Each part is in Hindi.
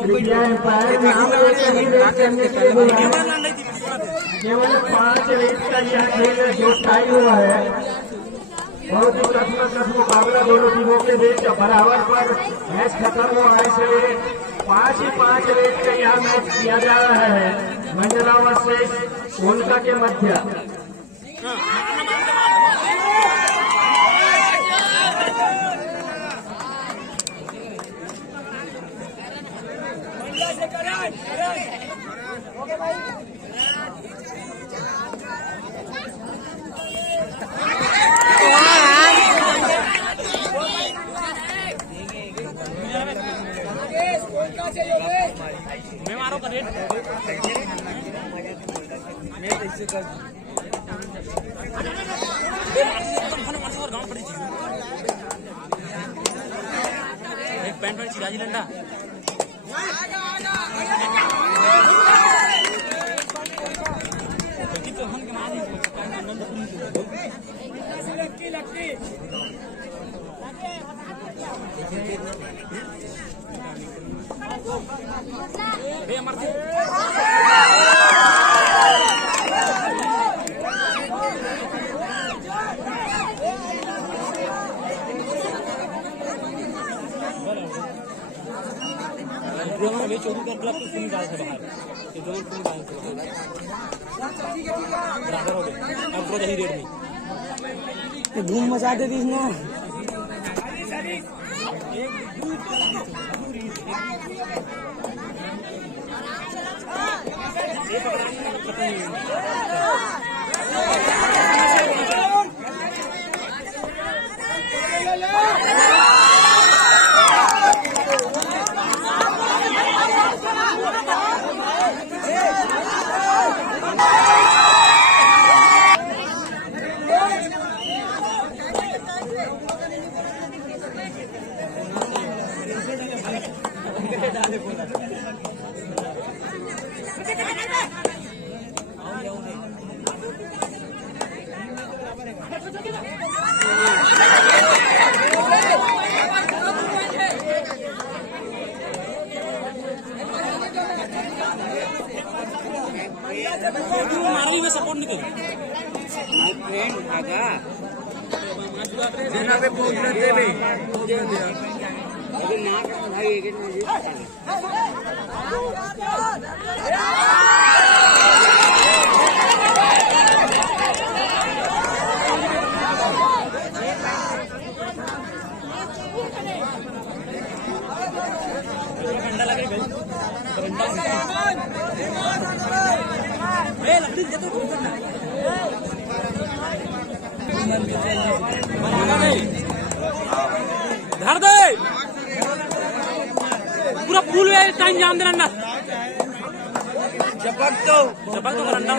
कृपया एम्पायर नाम करने के लिए केवल 5 रेट का यह खेल जो टाई हुआ है। बहुत ही कसम मुकाबला दोनों टीमों के बीच बराबर पर मैच खत्म हुआ है, इसलिए 5 रेट का यह मैच किया जा रहा है मंडला वर्सेस कोलका के मध्य। मैं मारो का रेट एक पैंट वाली चिराजी लंडा चोरी का क्लब तो सुनी डाल से बाहर दोनों सुनी डाल से बराबर हो गए। अब तो यही रेट में धूम मचा दे दी ना। मारली में सपोर्ट नहीं करूँ फ्रेंड आगा देना पे पहुंच दे अभी ना भाई एक ठंडा लग रही धर दे पूरा फूल टाइम जाम देना चपक तो रंडा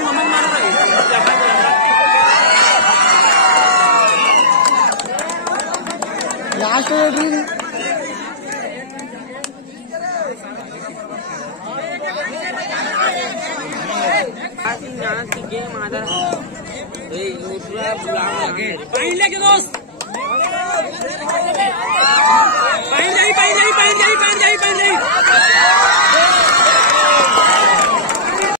मम्मी मार लास्ट गेम आधार पानी लेके दोस्त पानी नहीं